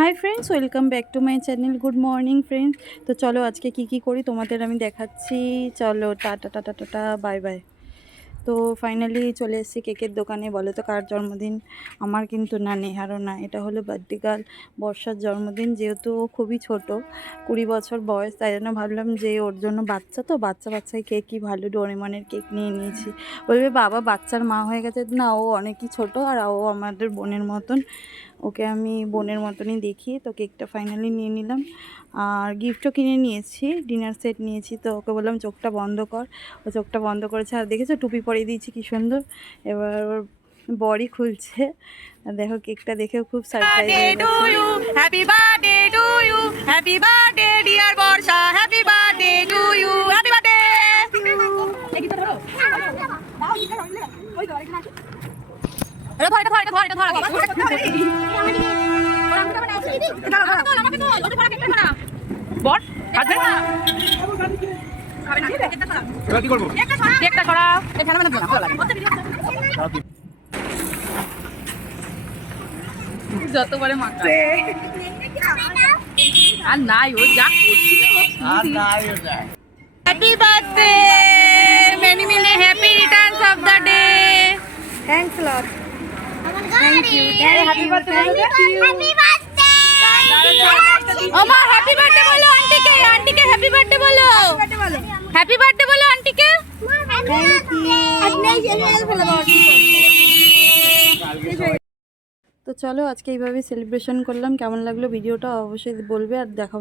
Hi friends, welcome back to my channel. Good morning friends. তো চলো আজকে কি করি তোমাদের আমি দেখাচ্ছি। চলো tata tata tata bye bye. তো ফাইনালি চলে এসেছি কেকের দোকানে। বলো তো কার জন্মদিন? আমার কিন্তু না, নেহারও না। এটা হলো বার্থডে গার্ল বর্ষার জন্মদিন। যেহেতু ও খুবই ছোট, 20 বছর বয়স, তাই জন্য ভাবলাম যে ওর জন্য বাচ্চা তো বাচ্চায় কেকই ভালো, ডোরেমনের কেক নিয়ে নিয়েছি। বলবে বাবা বাচ্চার মা হয়ে গেছে। না, ও অনেকই ছোট আর ও আমাদের বোনের মতন। ওকে আমি বোনের মতনই দেখি। তো কেকটা ফাইনালি নিয়ে নিলাম আর গিফটও কিনে নিয়েছি, ডিনার সেট নিয়েছি। তো ওকে বললাম চোখটা বন্ধ কর, ও চোখটা বন্ধ করেছে। আর দেখেছো টুপি পরিয়ে দিয়েছি কি সুন্দর। এবার ওর বডি খুলছে। দেখো কেকটা দেখেও খুব সারপ্রাইজ হয়ে গেছে। Happy birthday to you, happy birthday dear Barsha, happy birthday to you, happy birthday. যতবারে মাথা আর নাই ও যা করছিল। Happy birthday many many happy returns of the day. Thanks lot. Thank you. Happy birthday. ওমা হ্যাপি বার্থডে বলো আন্টিকে, আন্টিকে হ্যাপি বার্থডে বলো, হ্যাপি বার্থডে বলো আন্টিকে। তো চলো আজকে এইভাবে সেলিব্রেশন করলাম। কেমন লাগলো ভিডিওটা অবশ্যই বলবে আর দেখা